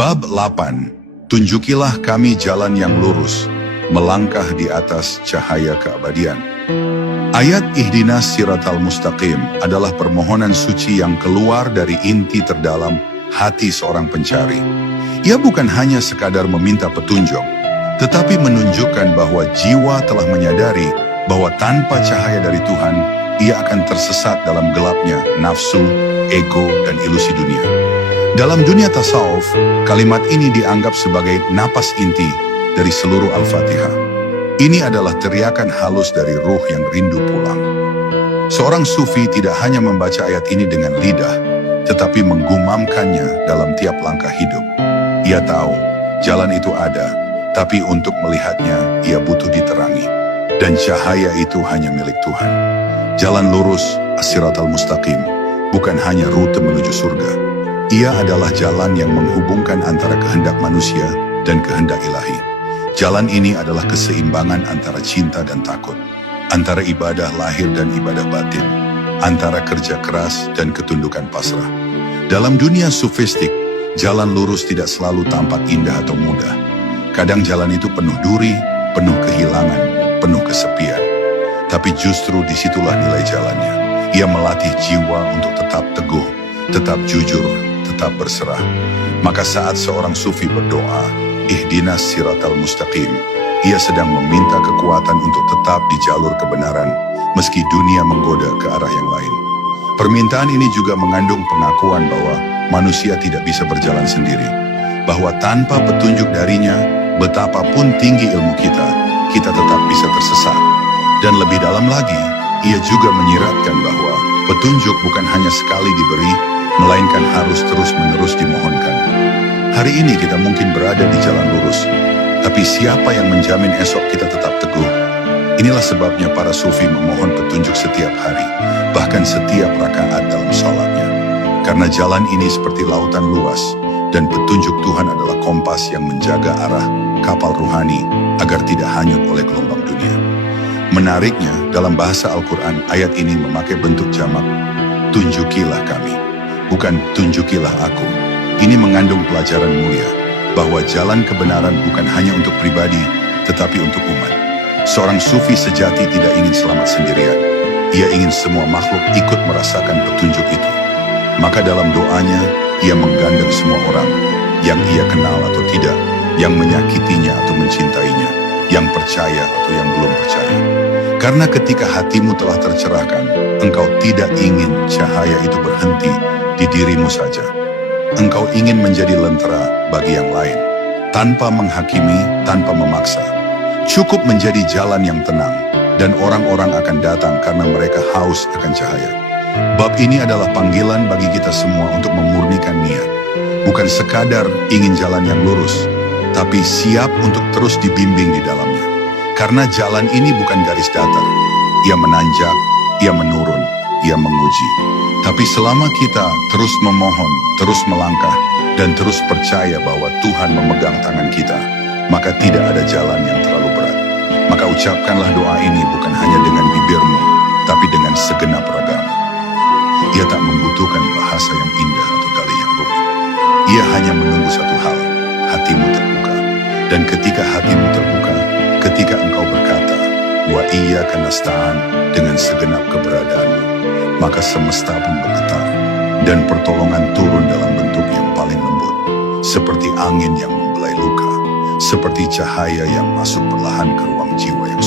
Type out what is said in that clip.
Bab 8. Tunjukilah kami jalan yang lurus, melangkah di atas cahaya keabadian. Ayat ihdinas siratal mustaqim adalah permohonan suci yang keluar dari inti terdalam hati seorang pencari. Ia bukan hanya sekadar meminta petunjuk, tetapi menunjukkan bahwa jiwa telah menyadari bahwa tanpa cahaya dari Tuhan, ia akan tersesat dalam gelapnya nafsu, ego, dan ilusi dunia. Dalam dunia tasawuf, kalimat ini dianggap sebagai napas inti dari seluruh Al-Fatihah. Ini adalah teriakan halus dari ruh yang rindu pulang. Seorang sufi tidak hanya membaca ayat ini dengan lidah, tetapi menggumamkannya dalam tiap langkah hidup. Ia tahu, jalan itu ada, tapi untuk melihatnya, ia butuh diterangi. Dan cahaya itu hanya milik Tuhan. Jalan lurus, as-siratal mustaqim, bukan hanya rute menuju surga. Ia adalah jalan yang menghubungkan antara kehendak manusia dan kehendak ilahi. Jalan ini adalah keseimbangan antara cinta dan takut, antara ibadah lahir dan ibadah batin, antara kerja keras dan ketundukan pasrah. Dalam dunia sufistik, jalan lurus tidak selalu tampak indah atau mudah. Kadang jalan itu penuh duri, penuh kehilangan, penuh kesepian. Tapi justru disitulah nilai jalannya. Ia melatih jiwa untuk tetap teguh, tetap jujur, tetap berserah. Maka saat seorang sufi berdoa, ihdinas siratal mustaqim, ia sedang meminta kekuatan untuk tetap di jalur kebenaran, meski dunia menggoda ke arah yang lain. Permintaan ini juga mengandung pengakuan bahwa manusia tidak bisa berjalan sendiri, bahwa tanpa petunjuk darinya, betapapun tinggi ilmu kita, kita tetap bisa tersesat. Dan lebih dalam lagi, ia juga menyiratkan bahwa petunjuk bukan hanya sekali diberi, melainkan harus terus-menerus dimohonkan. Hari ini kita mungkin berada di jalan lurus, tapi siapa yang menjamin esok kita tetap teguh? Inilah sebabnya para sufi memohon petunjuk setiap hari, bahkan setiap rakaat dalam salatnya. Karena jalan ini seperti lautan luas, dan petunjuk Tuhan adalah kompas yang menjaga arah kapal ruhani agar tidak hanyut oleh gelombang dunia. Menariknya, dalam bahasa Al-Quran, ayat ini memakai bentuk jamak, tunjukilah kami, bukan tunjukilah aku. Ini mengandung pelajaran mulia, bahwa jalan kebenaran bukan hanya untuk pribadi, tetapi untuk umat. Seorang sufi sejati tidak ingin selamat sendirian. Ia ingin semua makhluk ikut merasakan petunjuk itu. Maka dalam doanya, ia menggandeng semua orang, yang ia kenal atau tidak, yang menyakitinya atau mencintainya, yang percaya atau yang belum percaya. Karena ketika hatimu telah tercerahkan, engkau tidak ingin cahaya itu berhenti di dirimu saja. Engkau ingin menjadi lentera bagi yang lain, tanpa menghakimi, tanpa memaksa. Cukup menjadi jalan yang tenang, dan orang-orang akan datang karena mereka haus akan cahaya. Bab ini adalah panggilan bagi kita semua untuk memurnikan niat. Bukan sekadar ingin jalan yang lurus, tapi siap untuk terus dibimbing di dalamnya. Karena jalan ini bukan garis datar. Ia menanjak, ia menurun, ia menguji. Tapi selama kita terus memohon, terus melangkah, dan terus percaya bahwa Tuhan memegang tangan kita, maka tidak ada jalan yang terlalu berat. Maka ucapkanlah doa ini bukan hanya dengan bibirmu, tapi dengan segenap ragamu. Ia tak membutuhkan bahasa yang indah atau dalih yang rumit. Ia hanya menunggu satu hal, hatimu terbuka. Dan ketika hatimu terbuka, ketika engkau berkata, wa iyyaka nasta'in dengan segenap keberadaanmu, maka semesta pun bergetar, dan pertolongan turun dalam bentuk yang paling lembut, seperti angin yang membelai luka, seperti cahaya yang masuk perlahan ke ruang jiwa yang